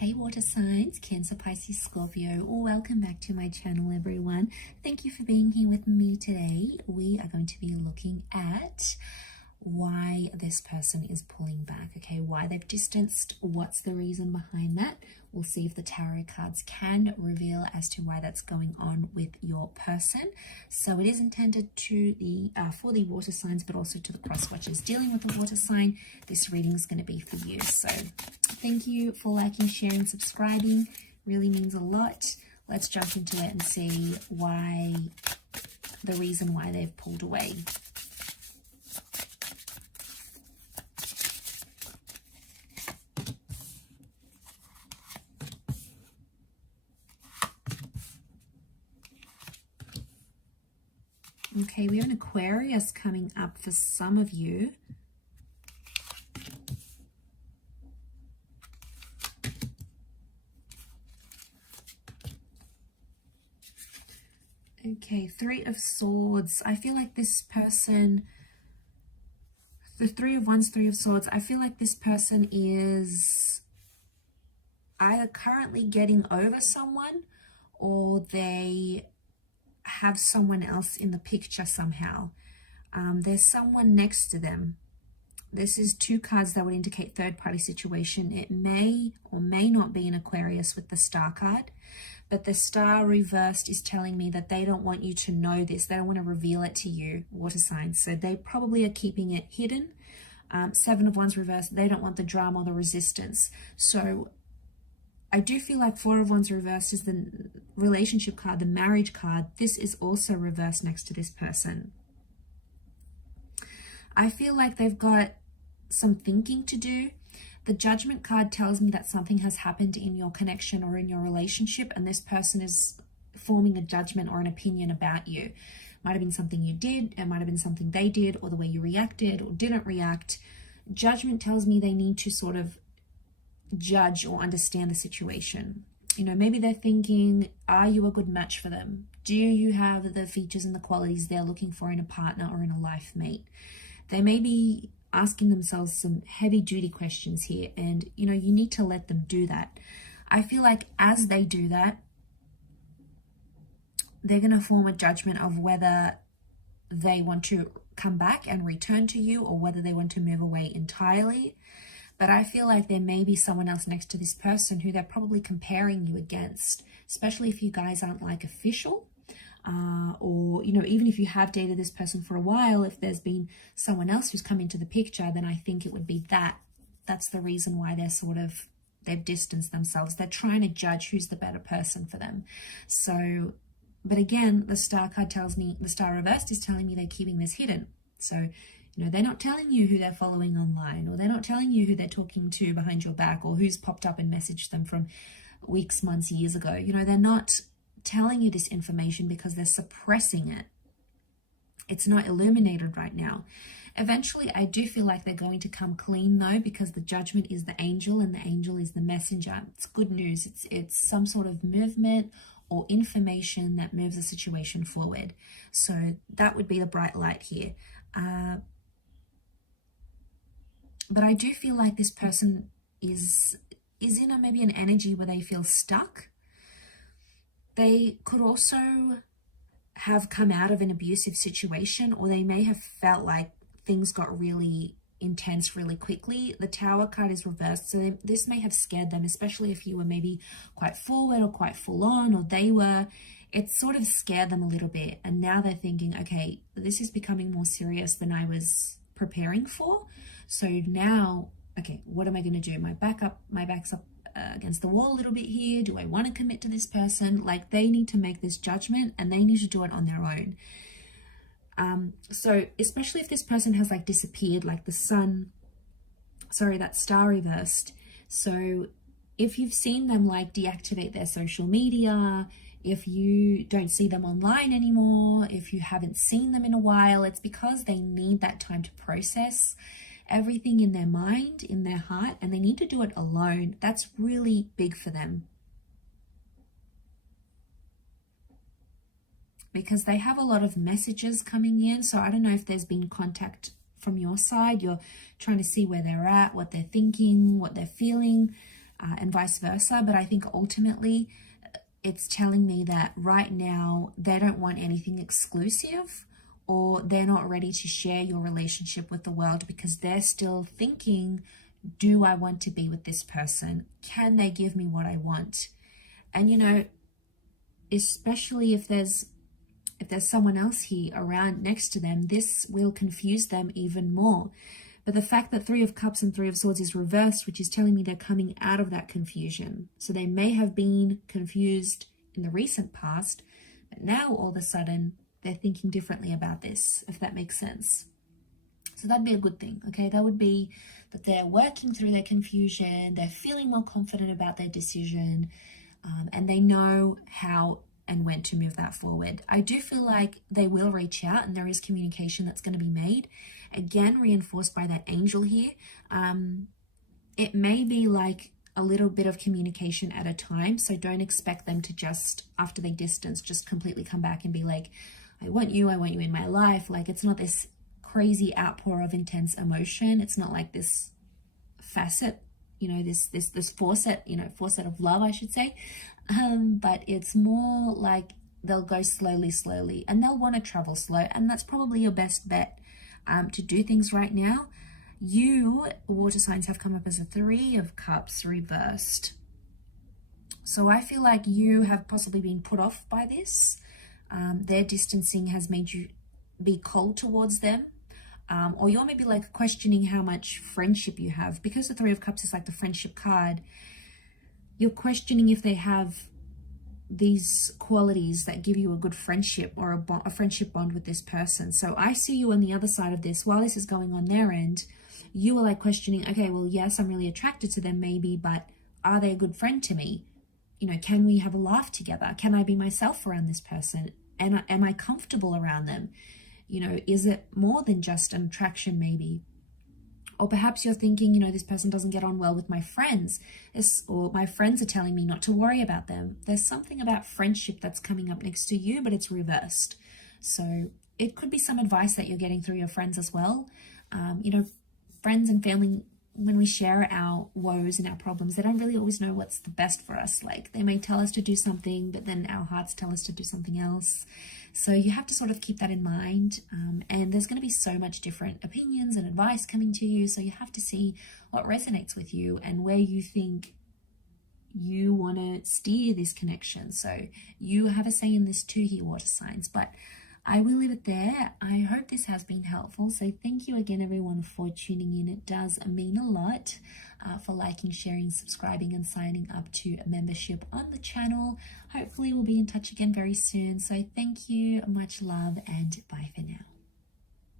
Hey water signs, Cancer, Pisces, Scorpio, welcome back to my channel everyone. Thank you for being here with me today. We are going to be looking at why this person is pulling back, okay? Why they've distanced, what's the reason behind that? We'll see if the tarot cards can reveal as to why that's going on with your person. So it is intended to the for the water signs, but also to the cross watchers dealing with the water sign. This reading is going to be for you. So thank you for liking, sharing, subscribing. Really means a lot. Let's jump into it and see why, the reason why they've pulled away. Okay, we have an Aquarius coming up for some of you. Okay, Three of Swords. I feel like this person, the Three of Wands, Three of Swords, I feel like this person is either currently getting over someone or they have someone else in the picture somehow. There's someone next to them. This is two cards that would indicate third-party situation. It may or may not be an Aquarius with the Star card, but the Star reversed is telling me that they don't want you to know this. They don't want to reveal it to you, water signs. So they probably are keeping it hidden. Seven of Wands reversed. They don't want the drama or the resistance. So I do feel like Four of Wands reversed is the relationship card, the marriage card. This is also reversed next to this person. I feel like they've got some thinking to do. The Judgment card tells me that something has happened in your connection or in your relationship, and this person is forming a judgment or an opinion about you. Might have been something you did, it might have been something they did, or the way you reacted or didn't react. Judgment tells me they need to sort of judge or understand the situation. You know, maybe they're thinking, are you a good match for them? Do you have the features and the qualities they're looking for in a partner or in a life mate? They may be asking themselves some heavy duty questions here, and you know, you need to let them do that. I feel like as they do that, they're going to form a judgment of whether they want to come back and return to you or whether they want to move away entirely. But I feel like there may be someone else next to this person who they're probably comparing you against, especially if you guys aren't like official. Or, you know, even if you have dated this person for a while, if there's been someone else who's come into the picture, then I think it would be that's the reason why they've distanced themselves. They're trying to judge who's the better person for them. So, but again, the Star card tells me, the Star reversed is telling me they're keeping this hidden. So, you know, they're not telling you who they're following online, or they're not telling you who they're talking to behind your back, or who's popped up and messaged them from weeks, months, years ago. You know, they're not telling you this information because they're suppressing it. It's not illuminated right now. Eventually, I do feel like they're going to come clean though, because the Judgment is the angel and the angel is the messenger. It's good news. It's some sort of movement or information that moves the situation forward. So that would be the bright light here. But I do feel like this person is in maybe an energy where they feel stuck. They could also have come out of an abusive situation, or they may have felt like things got really intense really quickly. The Tower card is reversed, so this may have scared them, especially if you were maybe quite forward or quite full on, or they were. It sort of scared them a little bit, and now they're thinking, okay, this is becoming more serious than I was preparing for. So now, okay, what am I going to do? My back's up against the wall a little bit here. Do I want to commit to this person? Like, they need to make this judgment and they need to do it on their own. So especially if this person has like disappeared, like the sun, sorry, that Star reversed. So if you've seen them like deactivate their social media, if you don't see them online anymore, if you haven't seen them in a while, it's because they need that time to process everything in their mind, in their heart, and they need to do it alone. That's really big for them, because they have a lot of messages coming in. So I don't know if there's been contact from your side. You're trying to see where they're at, what they're thinking, what they're feeling. and vice versa. But I think ultimately it's telling me that right now they don't want anything exclusive, or they're not ready to share your relationship with the world because they're still thinking, do I want to be with this person? Can they give me what I want? And, you know, especially if there's someone else here around next to them, this will confuse them even more. But the fact that Three of Cups and Three of Swords is reversed, which is telling me they're coming out of that confusion. So they may have been confused in the recent past, but now all of a sudden they're thinking differently about this, if that makes sense. So that'd be a good thing, okay? That would be that they're working through their confusion, they're feeling more confident about their decision, and they know how and when to move that forward. I do feel like they will reach out and there is communication that's going to be made. Again, reinforced by that angel here. It may be like a little bit of communication at a time, so don't expect them to just, after they distance, just completely come back and be like, I want you in my life. Like, it's not this crazy outpour of intense emotion. It's not like this facet, you know, this faucet, you know, faucet of love, I should say. But it's more like they'll go slowly, and they'll want to travel slow, and that's probably your best bet to do things right now. You, water signs, have come up as a Three of Cups reversed. So I feel like you have possibly been put off by this. Their distancing has made you be cold towards them. Or you're maybe like questioning how much friendship you have. Because the Three of Cups is like the friendship card, you're questioning if they have these qualities that give you a good friendship or a friendship bond with this person. So I see you on the other side of this. While this is going on their end, you are like questioning, okay, well, yes, I'm really attracted to them maybe, but are they a good friend to me? You know, can we have a laugh together? Can I be myself around this person? And am I comfortable around them? You know, is it more than just an attraction maybe? Or perhaps you're thinking, you know, this person doesn't get on well with my friends, or my friends are telling me not to worry about them. There's something about friendship that's coming up next to you, but it's reversed. So it could be some advice that you're getting through your friends as well. You know, friends and family, when we share our woes and our problems, they don't really always know what's the best for us. Like, they may tell us to do something, but then our hearts tell us to do something else. So you have to sort of keep that in mind. And there's going to be so much different opinions and advice coming to you. So you have to see what resonates with you and where you think you want to steer this connection. So you have a say in this too here, water signs. But I will leave it there. I hope this has been helpful. So thank you again, everyone, for tuning in. It does mean a lot, for liking, sharing, subscribing, and signing up to a membership on the channel. Hopefully we'll be in touch again very soon. So thank you, much love, and bye for now.